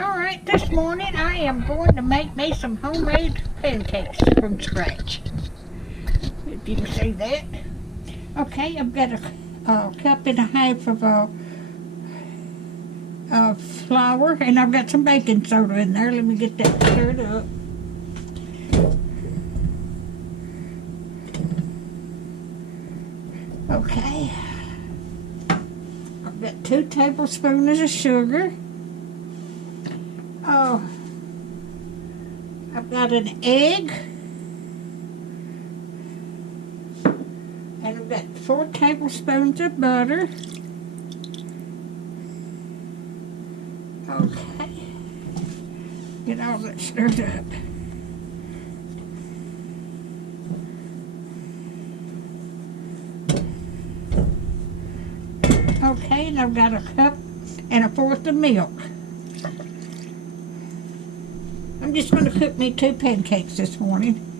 Alright, this morning I am going to make me some homemade pancakes from scratch. If you can see that. Okay, I've got a cup and a half of flour, and I've got some baking soda in there. Let me get that stirred up. Okay. I've got 2 tablespoons of sugar. Oh, I've got an egg. And I've got 4 tablespoons of butter. Okay. Get all that stirred up. Okay, and I've got a cup and a fourth of milk. I'm just going to cook me 2 pancakes this morning.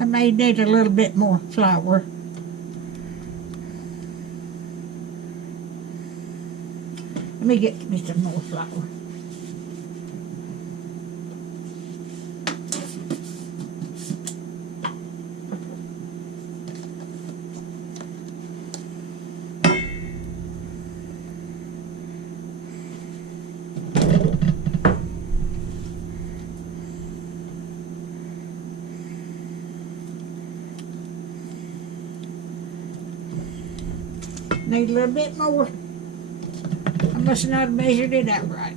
I may need a little bit more flour. Let me get me some more flour. Need a little bit more. I must not have measured it out right.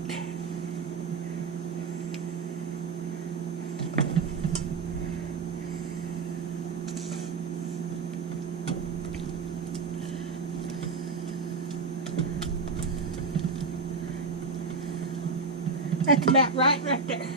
That's about right there.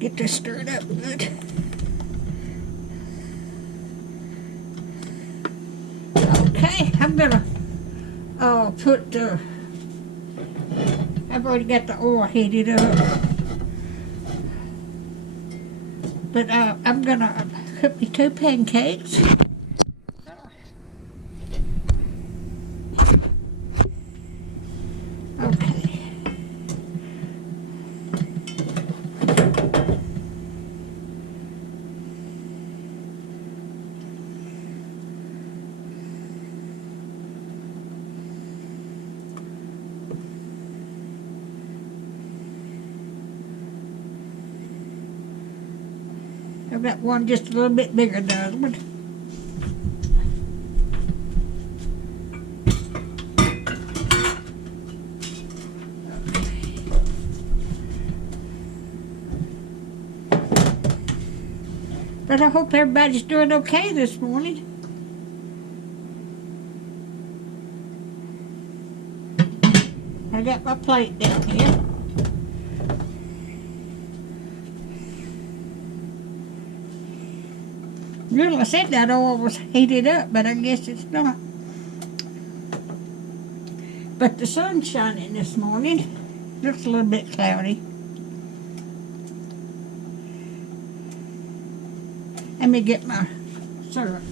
Get this stirred up good. Okay, I'm gonna put I've already got the oil heated up, but I'm gonna cook me 2 pancakes. Okay. I've got one just a little bit bigger than the other one. But I hope everybody's doing okay this morning. I got my plate down here. Really, I said that oil was heated up, but I guess it's not. But the sun's shining this morning. Looks a little bit cloudy. Let me get my syrup.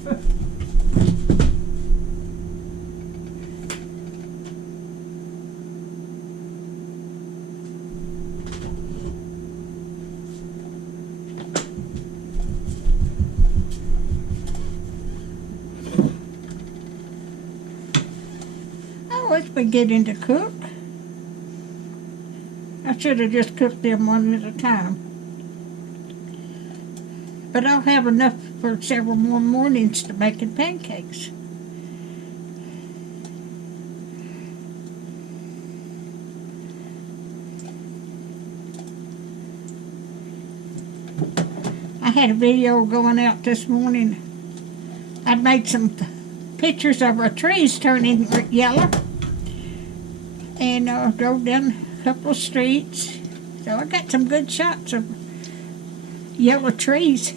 Oh, it's beginning to cook. I should have just cooked them one at a time. But I'll have enough for several more mornings to making pancakes. I had a video going out this morning. I made some pictures of our trees turning yellow. And drove down a couple of streets. So I got some good shots of yellow trees.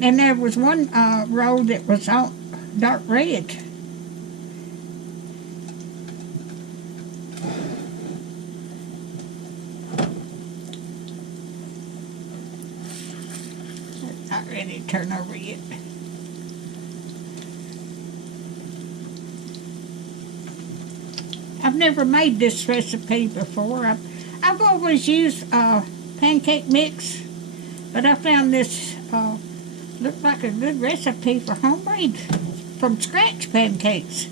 And there was one road that was all dark red. Not ready to turn over yet. I've never made this recipe before. I've always used pancake mix, but I found this looked like a good recipe for homemade, from scratch pancakes.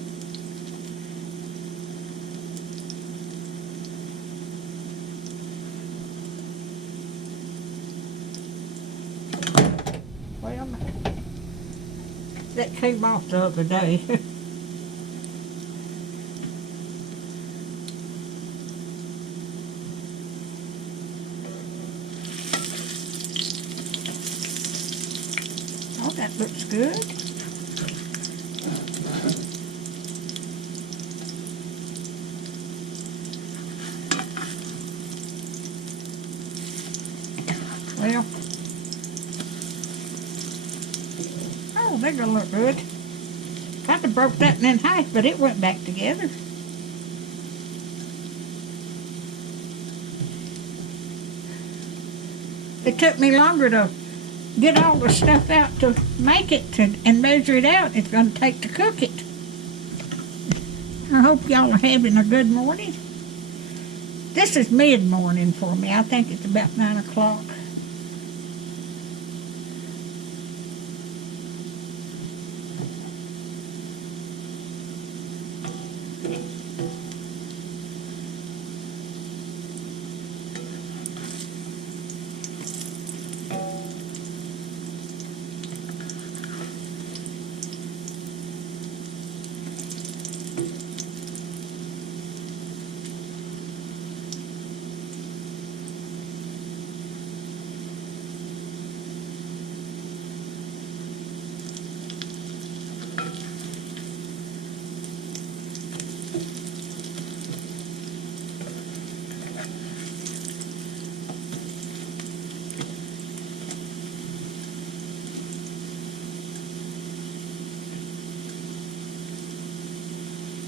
Well, that came off the other day. Oh, that looks good. Well, oh, they're gonna look good. Kind of broke that in half, but it went back together. It took me longer to get all the stuff out to make it and measure it out. It's going to take to cook it. I hope y'all are having a good morning. This is mid-morning for me. I think it's about 9 o'clock.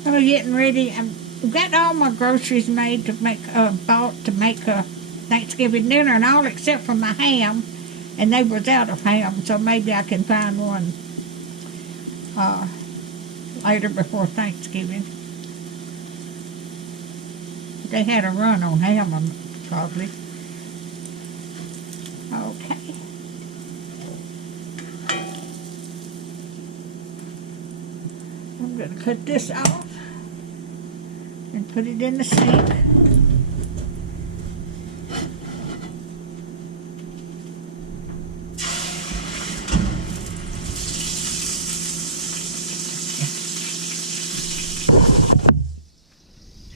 I'm getting ready. I've got all my groceries made to make bought to make a Thanksgiving dinner and all except for my ham, and they was out of ham, so maybe I can find one later before Thanksgiving. They had a run on ham, probably. Okay. I'm going to cut this off and put it in the sink.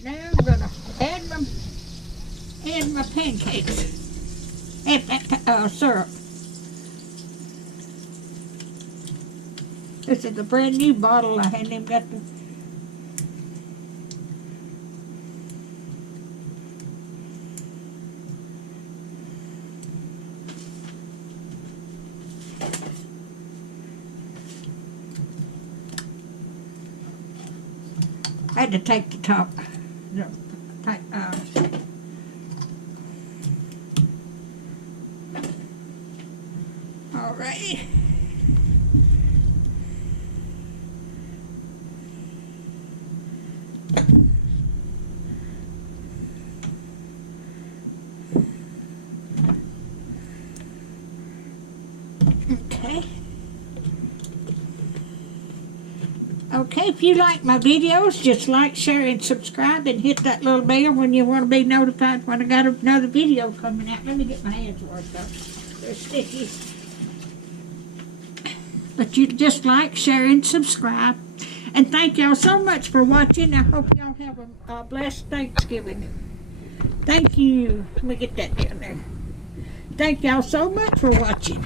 Now I'm going to add my pancakes and syrup. This is a brand new bottle. I hadn't even got the... I had to take the top. All right. Okay, if you like my videos, just like, share, and subscribe, and hit that little bell when you want to be notified when I got another video coming out. Let me get my hands washed up. They're sticky. But you just like, share, and subscribe. And thank y'all so much for watching. I hope y'all have a blessed Thanksgiving. Thank you. Let me get that down there. Thank y'all so much for watching.